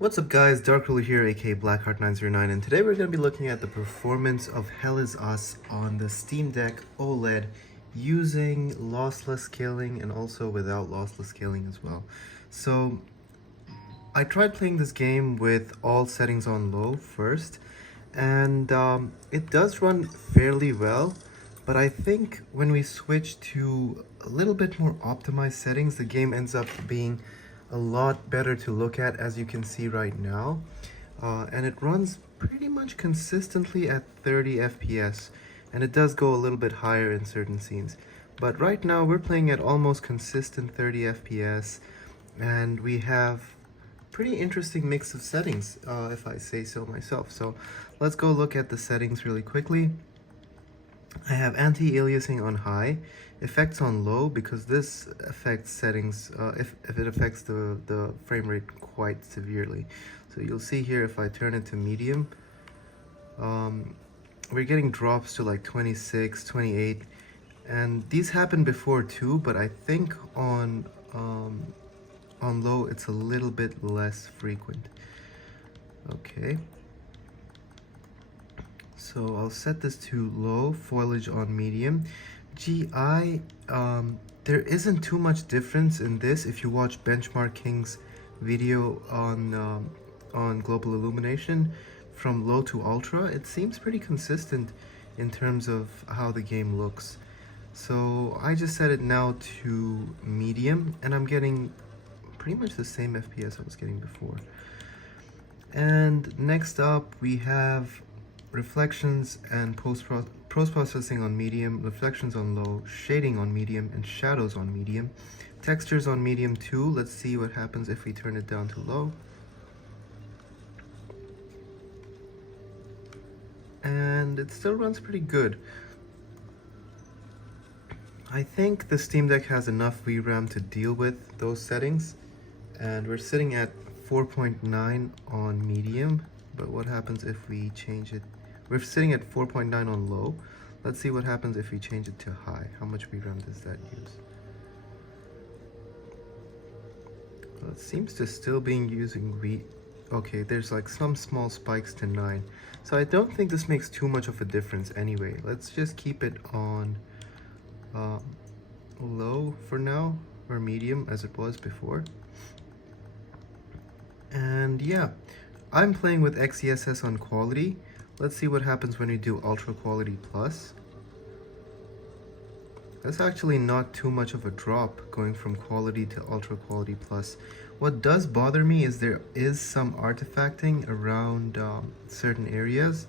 What's up guys, Dark Ruler here, aka Blackheart909, and today we're going to be looking at the performance of Hell Is Us on the Steam Deck OLED using lossless scaling and also without lossless scaling as well. So I tried playing this game with all settings on low first, and it does run fairly well, but I think when we switch to a little bit more optimized settings, the game ends up being a lot better to look at, as you can see right now. And it runs pretty much consistently at 30 FPS, and it does go a little bit higher in certain scenes. But right now we're playing at almost consistent 30 FPS, and we have pretty interesting mix of settings, if I say so myself. So let's go look at the settings really quickly. I have anti-aliasing on high, effects on low, because this affects settings, if it affects the frame rate quite severely. So you'll see here if I turn it to medium, we're getting drops to like 26, 28, and these happened before too, but I think on low it's a little bit less frequent. Okay. So I'll set this to low, foliage on medium. GI, there isn't too much difference in this. If you watch Benchmark King's video on global illumination from low to ultra, it seems pretty consistent in terms of how the game looks. So I just set it now to medium, and I'm getting pretty much the same FPS I was getting before. And next up we have reflections and post-processing on medium, reflections on low, shading on medium, and shadows on medium. Textures on medium too. Let's see what happens if we turn it down to low. And it still runs pretty good. I think the Steam Deck has enough VRAM to deal with those settings, and we're sitting at 4.9 on medium. But what happens if we change it? We're sitting at 4.9 on low. Let's see what happens if we change it to high. How much VRAM does that use? Well, it seems to still be using okay, there's like some small spikes to 9. So I don't think this makes too much of a difference anyway. Let's just keep it on low for now, or medium as it was before. And yeah, I'm playing with XeSS on quality. Let's see what happens when we do Ultra Quality Plus. That's actually not too much of a drop going from quality to Ultra Quality Plus. What does bother me is there is some artifacting around certain areas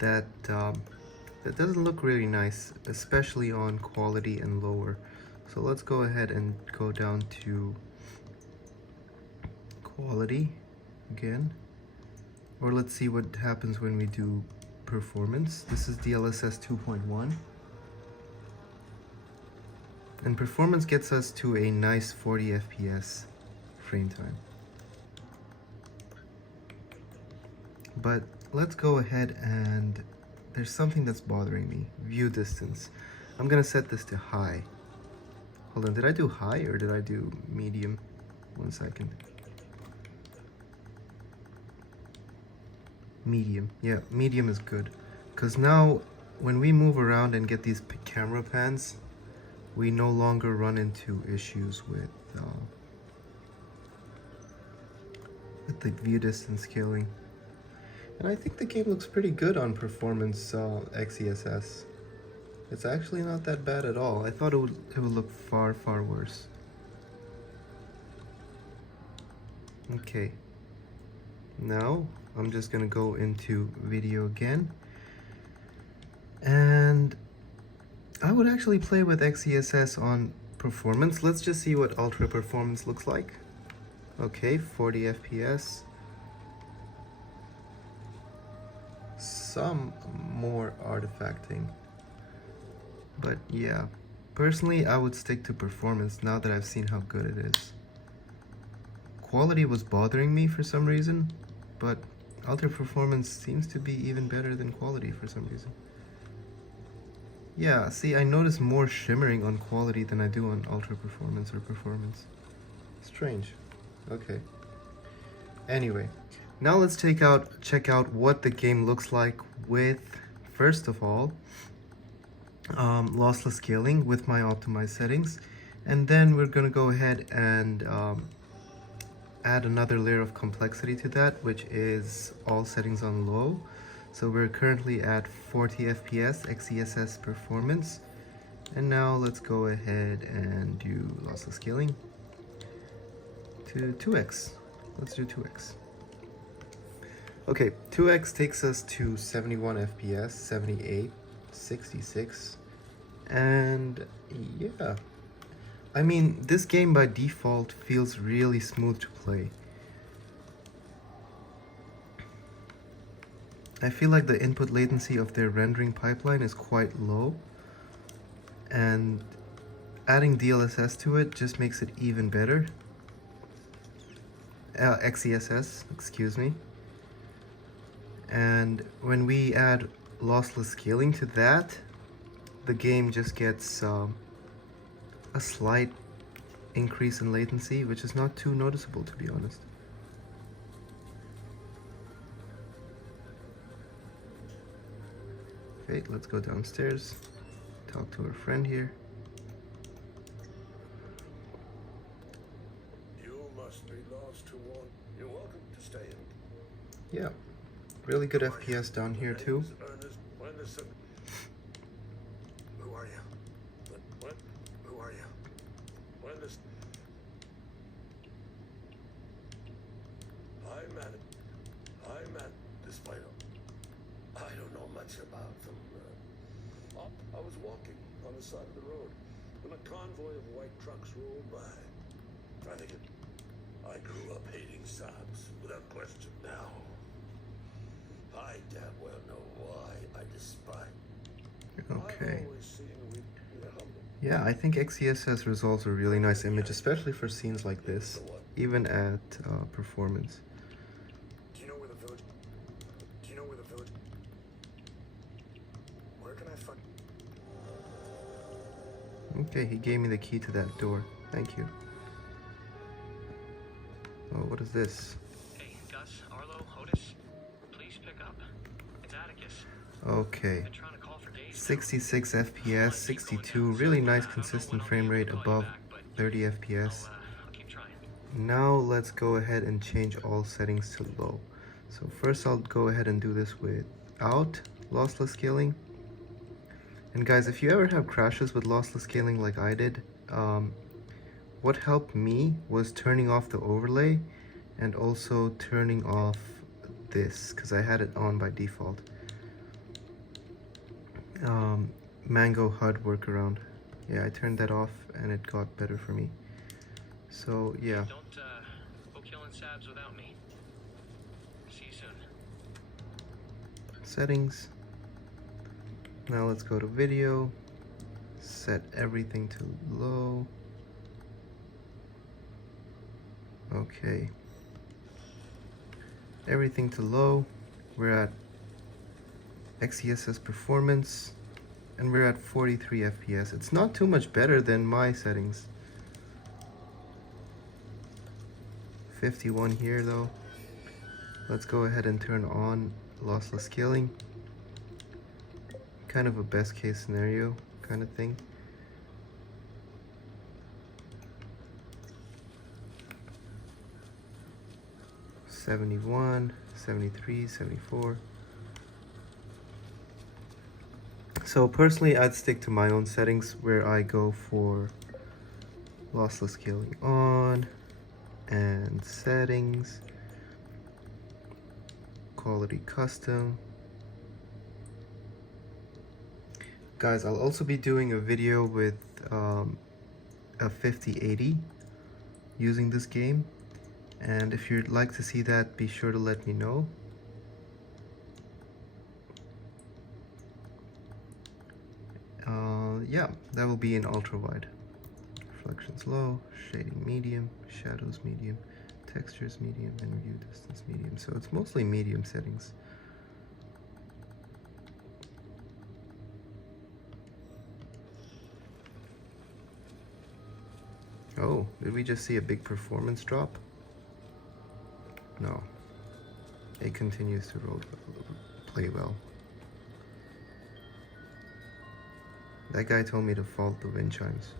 that doesn't look really nice, especially on quality and lower. So let's go ahead and go down to quality again. Or let's see what happens when we do performance. This is DLSS 2.1. And performance gets us to a nice 40 FPS frame time. But let's go ahead, and there's something that's bothering me. View distance. I'm gonna set this to high. Hold on, did I do high or did I do medium? 1 second. Medium. Yeah, medium is good, because now when we move around and get these camera pans, we no longer run into issues with the view distance scaling. And I think the game looks pretty good on performance XeSS. It's actually not that bad at all. I thought it would look far worse. Okay, now I'm just gonna go into video again, and I would actually play with XeSS on performance. Let's just see what ultra performance looks like. Okay, 40 FPS. Some more artifacting, but yeah, personally I would stick to performance now that I've seen how good it is. Quality was bothering me for some reason, but ultra performance seems to be even better than quality for some reason. Yeah, see, I notice more shimmering on quality than I do on ultra performance or performance. Strange. Okay. Anyway, now let's check out what the game looks like with, first of all, lossless scaling with my optimized settings, and then we're gonna go ahead and add another layer of complexity to that, which is all settings on low. So we're currently at 40 FPS XeSS Performance, and now let's go ahead and do lossless scaling to 2x. Let's do 2x. Okay, 2x takes us to 71 FPS, 78, 66, and yeah. I mean, this game by default feels really smooth to play. I feel like the input latency of their rendering pipeline is quite low, and adding DLSS to it just makes it even better. XeSS, excuse me. And when we add lossless scaling to that, the game just gets a slight increase in latency, which is not too noticeable, to be honest. Okay, let's go downstairs, talk to our friend here. You must be lost to one. You're welcome to stay in. Yeah, really good FPS down here too. Who are you? What? Who are you? I'm at this fight. I don't know much about them. I was walking on the side of the road when a convoy of white trucks rolled by. I grew up hating Sabs without question now. I damn well know why I despise. Okay. Yeah, I think XeSS resolves a really nice image, especially for scenes like this, even at performance. Do you know where the village? Where can I find? Okay, he gave me the key to that door. Thank you. Oh, what is this? Hey, Gus, Arlo, Otis, please pick up. It's Atticus. Okay. Been trying to call for days. 66 FPS, 62, really nice consistent frame rate above 30 FPS. I'll keep trying. Now let's go ahead and change all settings to low. So first I'll go ahead and do this without lossless scaling. And guys, if you ever have crashes with lossless scaling like I did, what helped me was turning off the overlay and also turning off this, because I had it on by default. Mango HUD workaround. Yeah, I turned that off and it got better for me. So yeah. Don't go killing Sabs without me. See you soon. Settings. Now let's go to video. Set everything to low. Okay. Everything to low. We're at XeSS Performance, and we're at 43 FPS. It's not too much better than my settings. 51 here though. Let's go ahead and turn on lossless scaling. Kind of a best case scenario kind of thing. '71, '73, '74. So personally, I'd stick to my own settings where I go for lossless scaling on and settings, quality custom. Guys, I'll also be doing a video with a 5080 using this game, and if you'd like to see that, be sure to let me know. Yeah, that will be in ultra wide. Reflections low, shading medium, shadows medium, textures medium, and view distance medium. So it's mostly medium settings. Oh, did we just see a big performance drop? No. It continues to play well. That guy told me to follow the wind chimes.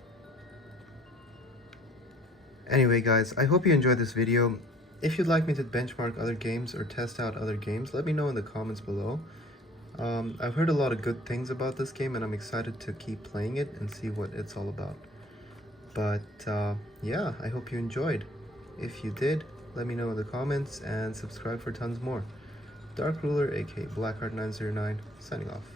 Anyway guys, I hope you enjoyed this video. If you'd like me to benchmark other games or test out other games, let me know in the comments below. I've heard a lot of good things about this game and I'm excited to keep playing it and see what it's all about. But yeah, I hope you enjoyed. If you did, let me know in the comments and subscribe for tons more. Dark Ruler, aka Blackheart909, signing off.